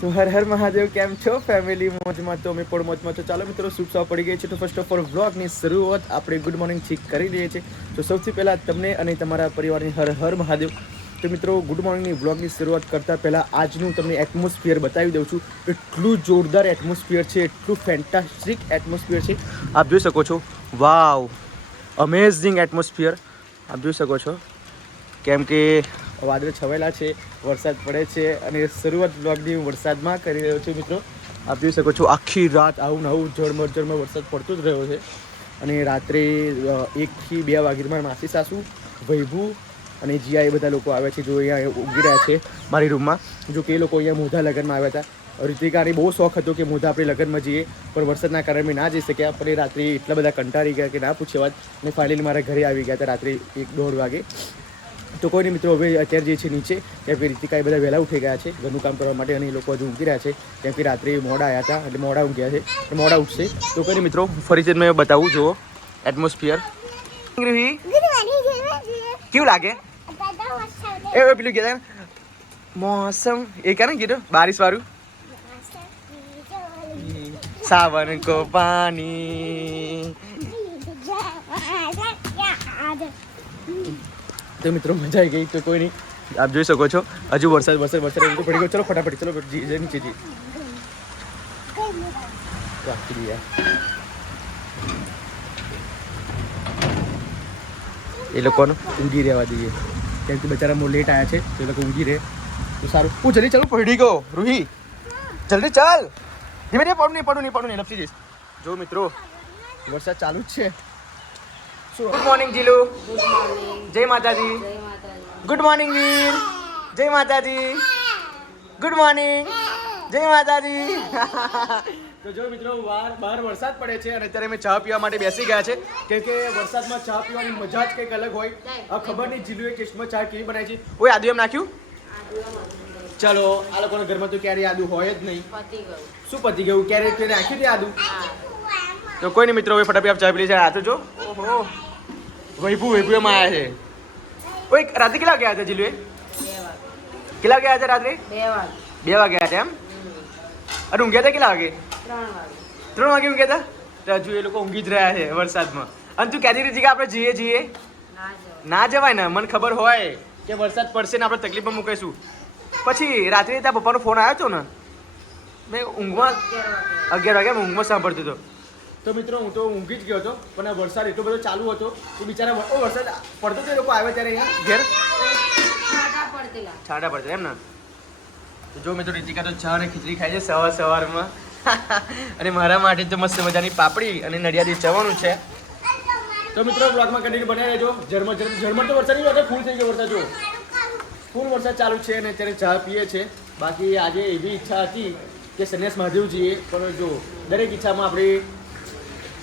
તો હર હર મહાદેવ, કેમ છો? ફેમિલી મોજમાં તો અમે પણ મોજમાં તો ચાલો મિત્રો શુભ સવાર પડી ગઈ છે. તો ફર્સ્ટ ઓફ ઓલ વ્લોગની શરૂઆત આપણે ગુડ મોર્નિંગ ઠીક કરી દઈએ છીએ. તો સૌથી પહેલાં તમને અને તમારા પરિવારની હર હર મહાદેવ. તો મિત્રો ગુડ મોર્નિંગની વ્લોગની શરૂઆત કરતાં પહેલાં આજનું તમને એટમોસ્ફિયર બતાવી દઉં છું. એટલું જોરદાર એટમોસ્ફિયર છે, એટલું ફેન્ટાસ્ટિક એટમોસ્ફિયર છે. આપ જોઈ શકો છો વાવ અમેઝિંગ એટમોસ્ફિયર આપ જોઈ શકો છો, કેમ કે વાદળ છવાયેલા છે, વરસાદ પડે છે અને શરૂઆત બ્લોગની વરસાદમાં કરી રહ્યો છું મિત્રો. આપ જોઈ શકો છો, આખી રાત આવું ને આવું ઝરમર ઝરમર વરસાદ પડતો જ રહ્યો છે. અને રાત્રે એકથી બે વાગે મારા માસી સાસુ, વૈભુ અને જીયા એ બધા લોકો આવ્યા છે જો અહીંયા ઉગી રહ્યા છે મારી રૂમમાં. જો કે એ લોકો અહીંયા મોઢા લગ્નમાં આવ્યા હતા. ઋતિકાને બહુ શોખ હતો કે મોઢા આપણે લગ્નમાં જઈએ, પણ વરસાદના કારણે ના જઈ શક્યા, પણ એ રાત્રે એટલા બધા કંટાળી ગયા કે ના પૂછે વાત. અને ફાઇનલી મારા ઘરે આવી ગયા હતા રાત્રે એક દોઢ વાગે. તો કોઈ મિત્રો હવે અત્યારે જે છે નીચે ત્યાં કે રીતિકા એ બધા વહેલા ઉઠી ગયા છે. ઘરનું કામ કરવા માટે અને એ લોકો હજુ ઊંઘી રહ્યા છે. ત્યાં કે રાત્રે મોડા આવ્યા હતા એટલે મોડા ઊંઘ્યા છે. એ મોડા ઉઠશે. તો કોઈ મિત્રો ફરીથી મેં બતાવું જુઓ. એટમોસ્ફિયર કેવું લાગે? એ પેલું કહેતા મોસમ. એ ક્યાં ને કીધું બારિશ વાળું? સાવન કો પાણી તો મિત્રો, મજા આવી ગઈ તો કોઈ નહીં આપ જોઈ શકો છો, હજુ વરસાદ વરસાદ વરસાદ પડી ગયો. ચલો, ફટાફટ, ચલો, જી જઈ નીચે જી તો આખી દી યાર. એ લોકોને ઊંઘી રહેવા દઈએ. કેમ કે બચારા બહુ લેટ આવ્યા છે, તો એ લોકો ઊંઘી રહે. તો સારું. હું જલ્દી ચાલો, પડી ગયો. રૂહી, જલ્દી ચાલ. ધીમે ધીમે, પડું નહીં પડું નહીં પડું નહીં, લપસી જઈશ જો મિત્રો, વરસાદ ચાલુ જ છે. ગુડ મોર્નિંગ જીલુ જય માતાજી ગુડ મોર્નિંગ વીર જય માતાજી ગુડ મોર્નિંગ જય માતાજી તો જો મિત્રો બહાર બહાર વરસાદ પડે છે અને અત્યારે અમે ચા પીવા માટે બેસી ગયા છે. કેમ કે વરસાદમાં ચા પીવાની મજા જ કંઈક અલગ હોય. આ ખબર નહીં જીલુએ ટેસ્ટમાં ચા કેવી બનાવી છે. ઓય આદુ એમ નાખ્યું? ચલો આ લોકોના ઘરમાં તો ક્યારે આદુ હોય જ નહીં. શું પતી ગયું? ક્યારે ક્યારે નાખ્યું તે આદુ? તો કોઈ નહીં મિત્રો હવે ફટાફટ આપ ચા પી જાય આ તો જો. ઓહો. વૈભુ વૈભુ એમાં આવ્યા છે. ઓય રાત્રે કેટલા ગયા હતા જીલુએ? કેટલા ગયા હતા રાત્રે? બે વાગે. ગયા હતા એમ? અરે ઊંઘ્યા હતા કેટલા વાગે? ત્રણ વાગે. ઊંઘ્યા હતા હજુ એ લોકો ઊંઘી જ રહ્યા છે વરસાદમાં. અને તું કહેતી હતી કે આપણે જઈએ જઈએ ના જવાય. ને મને ખબર હોય કે વરસાદ પડશે ને આપણે તકલીફમાં મૂકીશું પછી રાત્રે ત્યાં પપ્પાનો ફોન આવ્યો હતો ને મેં ઊંઘમાં અગિયાર વાગે ઊંઘમાં સાંભળતો હતો. તો મિત્રો હું તો ઊંઘી જ ગયો હતો પણ આ વરસાદ એટલો બધો ચાલુ હતો કે બિચારા ઓ વરસાદ પડતો તે લોકો આવે ત્યારે અહીંયા ઘેર? છાંટા પડતા એમ ને? તો જો મિત્રો રીતિકા તો ચા અને ખીચડી ખાય છે સવાર સવારમાં. અને મારા માટે તો મસ્ત મજાની પાપડી અને નડિયાદી ચવાનું છે. તો મિત્રો બ્લોગમાં કન્ટિન્યુ બનાવી રહેજો. ઝરમર ઝરમર તો વરસાદ નહીં ફૂલ થઈ ગયો વરસાદ જો ફૂલ વરસાદ ચાલુ છે અને અત્યારે ચા પીએ છે. બાકી આજે એવી ઈચ્છા હતી કે સંન્યાસ મહાદેવજીએ પણ જો દરેક ઈચ્છામાં આપણે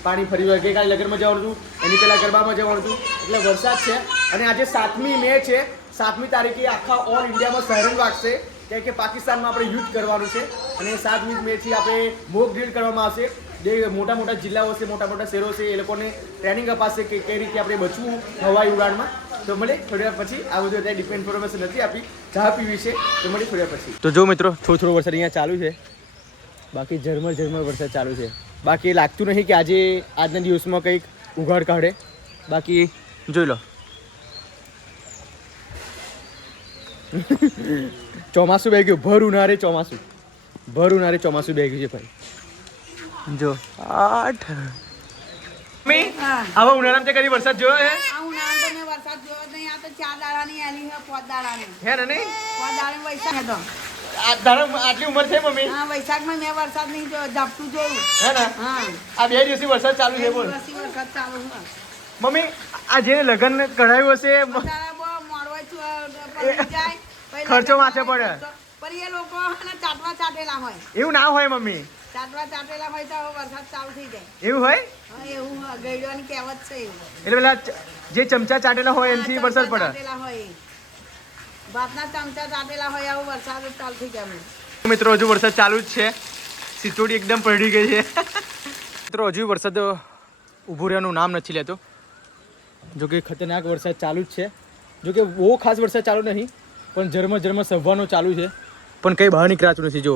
પાણી ફરી વળે. ગઈકાલે લગ્નમાં જવાનું હતું. એની પહેલાં ગરબામાં જવાનું હતું. એટલે વરસાદ છે. અને આજે સાતમી મે છે. સાતમી તારીખે આખા ઓલ ઇન્ડિયામાં સાયરન વાગશે. કારણ કે પાકિસ્તાનમાં આપણે યુદ્ધ કરવાનું છે. અને સાતમી મેથી આપણે મોક ડ્રીલ કરવામાં આવશે. જે મોટા મોટા જિલ્લાઓ છે, મોટા મોટા શહેરો છે, એ લોકોને ટ્રેનિંગ અપાશે કે કઈ રીતે આપણે બચવું હવાઈ ઉડાનમાં. તો મળે થોડી પછી આ બધું અત્યારે ડિપેન્ડ ઇન્ફોર્મેશન નથી આપી. ચા પીવી છે. તો મળી થોડી પછી. તો જો મિત્રો, થોડો થોડો વરસાદ અહીંયા ચાલુ છે. બાકી ઝરમર ઝરમર વરસાદ ચાલુ છે. બાકી લાગતું નથી કે આજે આજના દિવસમાં કંઈક ઉઘાડ કાઢે. બાકી જોઈ લો. ચોમાસું બે ગયું. ભર ઉનાળે ચોમાસું. ભર ઉનાળે ચોમાસું બે ગયું છે ભાઈ. જો. આઠ. આવા ઉનાળામાં તે કરી વરસાદ જોયો હે? વરસાદ જોયો નહીં. આ તો ચાર દાડાની આલી છે, પાંચ દાડાની. હે ને નહીં? પાંચ દાડાની વૈશાખ હતો. આ આટલી ઉંમર છે મમ્મી હા, વૈશાખમાં મેં વરસાદ નહીં જોયો, ઝાપટું જોયું. હે ને હા. આ બે દિવસથી વરસાદ ચાલુ છે બોલ વરસાદ ચાલુ મમ્મી આ જે લગ્ન કઢાયું હશે મ- વધારે બહુ મોડવાઈ છું, અ, પડી જાય. પછી ખર્ચો માથે પડે. પણ એ લોકો ચાટવા ચાટેલા હોય એવું ના હોય મમ્મી ચાટવા ચાટેલા હોય તો વરસાદ ચાલુ થઈ જાય એવું હોય હા, એવું. ગઈડવાની કહેવત છે એટલે પેલા જે ચમચા ચાટેલા હોય એનાથી વરસાદ પડે હોય. મિત્રો, હજુ વરસાદ ચાલુ જ છે. સિતોડી એકદમ પડી ગઈ છે. મિત્રો, હજુ વરસાદ ઊભું રહેવાનું નામ નથી લેતો. જો કે ખતરનાક વરસાદ ચાલુ જ છે. જો કે બહુ ખાસ વરસાદ ચાલુ નહીં, પણ જર્મ જર્મ સવવાનો ચાલુ છે. પણ કંઈ બહાર નીકળાતું નથી જો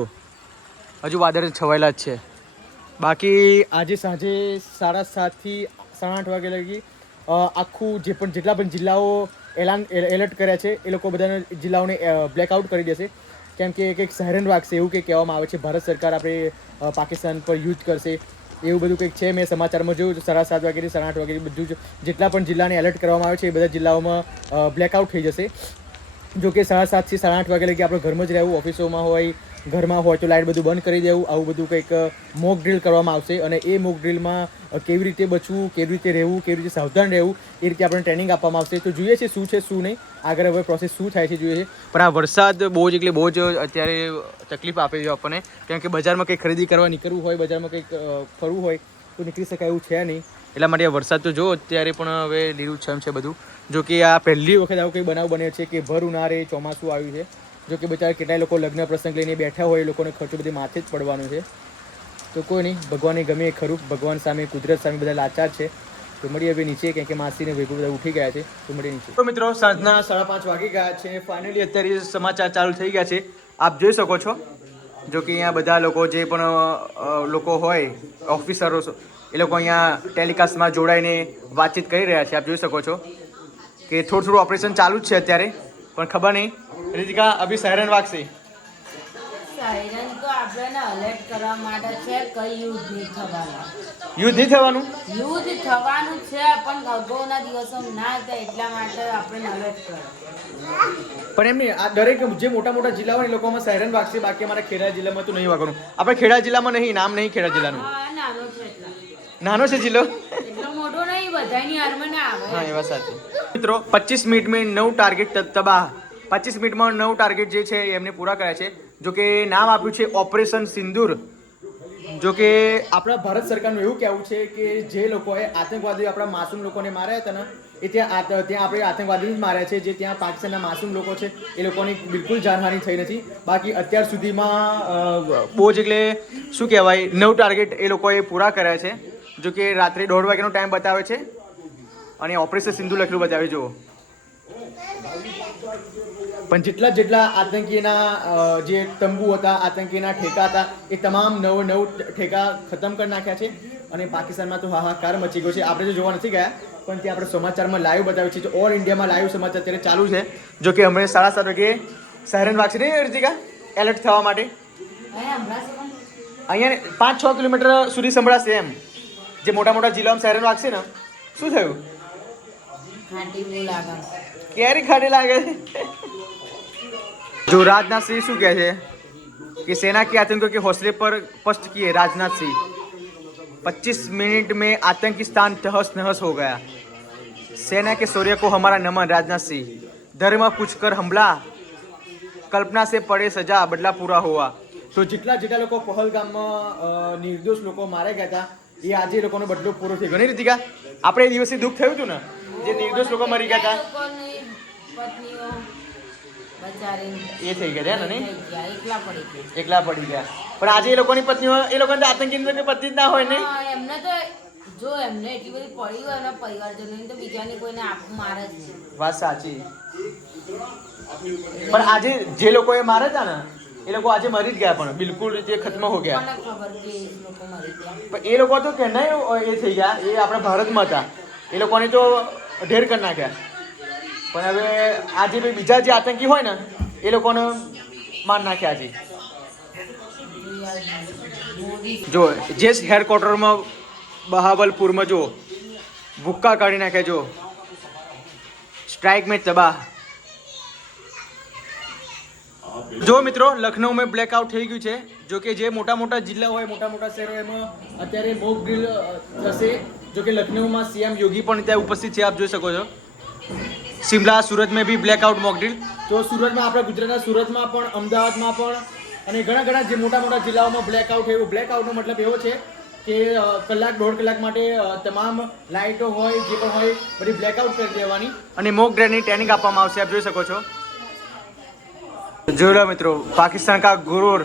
હજુ વાદળ છવાયેલા જ છે. બાકી આજે સાંજે સાડા સાતથી સાડા આઠ વાગે લગી આખું જે પણ જેટલા પણ જિલ્લાઓ એલાન એલર્ટ કર્યા છે. એ લોકો બધાને જિલ્લાઓને બ્લેકઆઉટ કરી દેશે. કેમ કે કંઈક સહેરન વાગશે એવું કંઈક કહેવામાં આવે છે. ભારત સરકાર આપણે પાકિસ્તાન પર યુદ્ધ કરશે. એવું બધું કંઈક છે મેં સમાચારમાં જોયું સાડા સાત વાગ્યાથી સાડા આઠ વાગ્યાથી બધું જ જેટલા પણ જિલ્લાને એલર્ટ કરવામાં આવે છે એ બધા જિલ્લાઓમાં બ્લેકઆઉટ થઈ જશે. જો કે સાડા સાતથી સાડા આઠ વાગ્યા લગી આપણે ઘરમાં જ રહેવું, ઓફિસોમાં હોય ઘરમાં હોય તો લાઇટ બધું બંધ કરી દેવું, આવું બધું કંઈક મોક ડ્રીલ કરવામાં આવશે અને એ મોક ડ્રીલમાં કેવી રીતે બચવું, કેવી રીતે રહેવું, કેવી રીતે સાવધાન રહેવું, એ રીતે આપણને ટ્રેનિંગ આપવામાં આવશે. તો જોઈએ છે શું છે, શું નહીં. આગળ હવે પ્રોસેસ શું થાય છે જોઈએ છે. પણ આ વરસાદ બહુ જ એટલે બહુ જ અત્યારે તકલીફ આપે છે આપણને. કેમ કે બજારમાં કંઈક ખરીદી કરવા નીકળવું હોય, બજારમાં કંઈક ફરવું હોય, તો નીકળી શકાય એવું છે નહીં. એટલા માટે આ વરસાદ તો જો અત્યારે પણ હવે લીલુંછમ છે બધું. જો કે આ પહેલી વખત આવો કંઈ બનાવ બન્યો છે કે ભર ઉનાળે ચોમાસું આવ્યું છે. જો કે બિચારા કેટલાય લોકો લગ્ન પ્રસંગ લઈને બેઠા હોય એ લોકોને ખર્ચો બધી માથે જ પડવાનો છે. તો કોઈ નહીં, ભગવાનને ગમે એ ખરું. ભગવાન સામે, કુદરત સામે બધા લાચાર છે. તો મળીએ હવે નીચે કે માસીને ભેગું બધા ઉઠી ગયા છે. તો મળીએ નીચે. તો મિત્રો, સાંજના સાડા પાંચ વાગી ગયા છે. ફાઇનલી અત્યારે સમાચાર ચાલુ થઈ ગયા છે, આપ જોઈ શકો છો. જો કે અહીંયા બધા લોકો જે પણ લોકો હોય ઓફિસરો એ લોકો અહીંયા ટેલિકાસ્ટમાં જોડાઈને વાતચીત કરી રહ્યા છે. આપ જોઈ શકો છો કે થોડું થોડું ઓપરેશન ચાલુ જ છે અત્યારે, પણ ખબર નહીં રીતિકા અભી સાયરન વાગશે. સાયરન તો આપણને અલર્ટ કરવા માટે છે કઈ યુદ્ધ નહીં થવાનું. યુદ્ધ નહીં થવાનું? યુદ્ધ થવાનું છે પણ અગાઉના દિવસો ના થાય એટલા માટે આપણે અલર્ટ કરો. પણ એમ આ દરેક જે મોટા મોટા જિલ્લા હોય એ લોકોમાં સાયરન વાગશે બાકી અમારા ખેડા જિલ્લામાં તો નહીં વાગવાનું. આપણે ખેડા જિલ્લામાં નહીં નામ નહીં ખેડા જિલ્લાનું. નાનો છે નાનો છે જિલ્લો? મોટો નહીં બધાની હારમાં ના હા એ વાત સાચી. મિત્રો પચીસ મિનિટમાં નવ ટાર્ગેટ તબાહ. પચીસ મિનિટમાં નવ ટાર્ગેટ જે છે એમને પૂરા કર્યા છે. જો કે નામ આપ્યું છે ઓપરેશન સિંદૂર જો કે આપણા ભારત સરકારનું એવું કહેવું છે કે જે લોકોએ આતંકવાદી આપણા માસૂમ લોકોને માર્યા હતા ને, એ ત્યાં ત્યાં આપણે આતંકવાદી જ માર્યા છે, જે ત્યાં પાકિસ્તાનના માસૂમ લોકો છે, એ લોકોની બિલકુલ જાનહાની થઈ નથી. બાકી અત્યાર સુધીમાં બહુ જ એટલે શું કહેવાય, નવ ટાર્ગેટ એ લોકોએ પૂરા કર્યા છે. જો કે રાત્રે દોઢ વાગ્યાનો ટાઈમ બતાવે છે. અને ઓપરેશન સિંધુ લખેલું બતાવે જુઓ. પણ જેટલા જેટલા આતંકીના જે તંબુ હતા આતંકીના ઠેકા હતા એ તમામ નવ નવ ઠેકા ખતમ કરી નાખ્યા છે. અને પાકિસ્તાનમાં તો હાહાકાર મચી ગયો છે. આપણે તો જોવા નથી ગયા પણ ત્યાં આપણે સમાચારમાં લાઈવ બતાવ્યું છે. તો ઓલ ઇન્ડિયામાં લાઈવ સમાચાર અત્યારે ચાલુ છે. જો કે હમણાં સાડા સાત વાગે સાયરન વાગશે નહીં અર્જિકા એલર્ટ થવા માટે. અહીંયા પાંચ છ કિલોમીટર સુધી સંભળાશે એમ. જે મોટા મોટા જિલ્લામાં સાયરન વાગશે ને શું થયું? ક્યારે ખાટી લાગે છે जो राजनाथ सिंह શું કહે છે कि सेना के आतंकों के हौसले पर स्पष्ट किए राजनाथ सिंह 25 मिनट में आतंकिस्तान तहस नहस हो गया सेना के शौर्य को हमारा नमन राजनाथ सिंह धर्म कुछ कर हमला કલ્પના સે પડે સજા બદલા પૂરા હોવા તો જેટલા જેટલા લોકો પહલગામમાં નિર્દોષ લોકો માર્યા ગયા હતા એ આજે એ લોકોનો બદલો પૂરો થઈ ઘણી રીતે આપણે એ દિવસે દુઃખ થયું હતું ને જે નિર્દોષ લોકો મરી ગયા હતા લોકોની પત્નીઓ બચારી એ થઈ ગયા ને એકલા પડી ગયા. એકલા પડી ગયા. પણ આજે એ લોકોની પત્નીઓ એ લોકોને આતંકી તો પત્ની જ ના હોય ને? એમને તો જો એમને એટલી બધી પડી હોય ને પરિવારજનોની તો બીજાને કોઈને મારે જ વાત સાચી. પણ આજે જે લોકોએ મારે હતા ને એ લોકો આજે મરી જ ગયા પણ બિલકુલ રીતે ખતમ હો ગયા. કે પણ એ લોકો તો કે નહીં એ થઈ ગયા એ આપણા ભારતમાં હતા. એ લોકોને તો ઢેર કરી નાખ્યા. પણ હવે આજે ભાઈ બીજા જે આતંકી હોય ને, એ લોકોને માર નાખ્યા છે. જો, જે હેડક્વાર્ટરમાં બહાવલપુરમાં જો, ભૂક્કા કાઢી નાખે જો સ્ટ્રાઇક મેં તબાહ. જો મિત્રો લખનઉમાં બ્લેકઆઉટ થઈ ગયું છે. જો કે જે મોટા મોટા જિલ્લા હોય, મોટા મોટા શહેરો એમાં અત્યારે મોક ડ્રીલ થશે. જો કે લખનઉમાં સીએમ યોગી પણ ત્યાં ઉપસ્થિત છે, આપ જોઈ શકો છો. શિમલા સુરત મેં બી બ્લેકઆઉટ મોકડ્રીલ તો સુરતમાં આપણે ગુજરાતના સુરતમાં પણ અમદાવાદમાં પણ અને ઘણા ઘણા જે મોટા મોટા જિલ્લાઓમાં બ્લેક બ્લેકઆઉટ એવું બ્લેકઆઉટનો મતલબ એવો છે કે કલાક દોઢ કલાક માટે તમામ લાઇટો હોય જે પણ હોય બધી બ્લેક આઉટ કરી દેવાની. અને મોક ડ્રેલની ટ્રેનિંગ આપવામાં આવશે આપ જોઈ શકો છો. જોઈ મિત્રો પાકિસ્તાન કા ગુરુર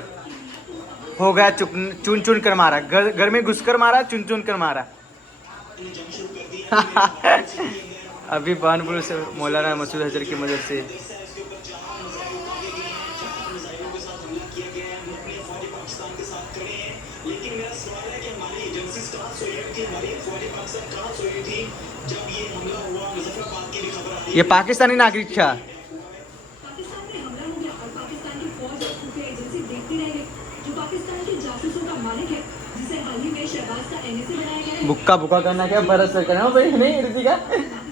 હો ગયા ચૂન ચૂન કર મારા. ઘર મેં ઘુસકર મારા ચૂન ચૂન કર મારા. अभी बानपुर से मौलाना मसूद हजर की मदद से। ये पाकिस्तानी नागरिक था। बुक्का बुक्का करना क्या? भारत सरकार भाई? नहीं का।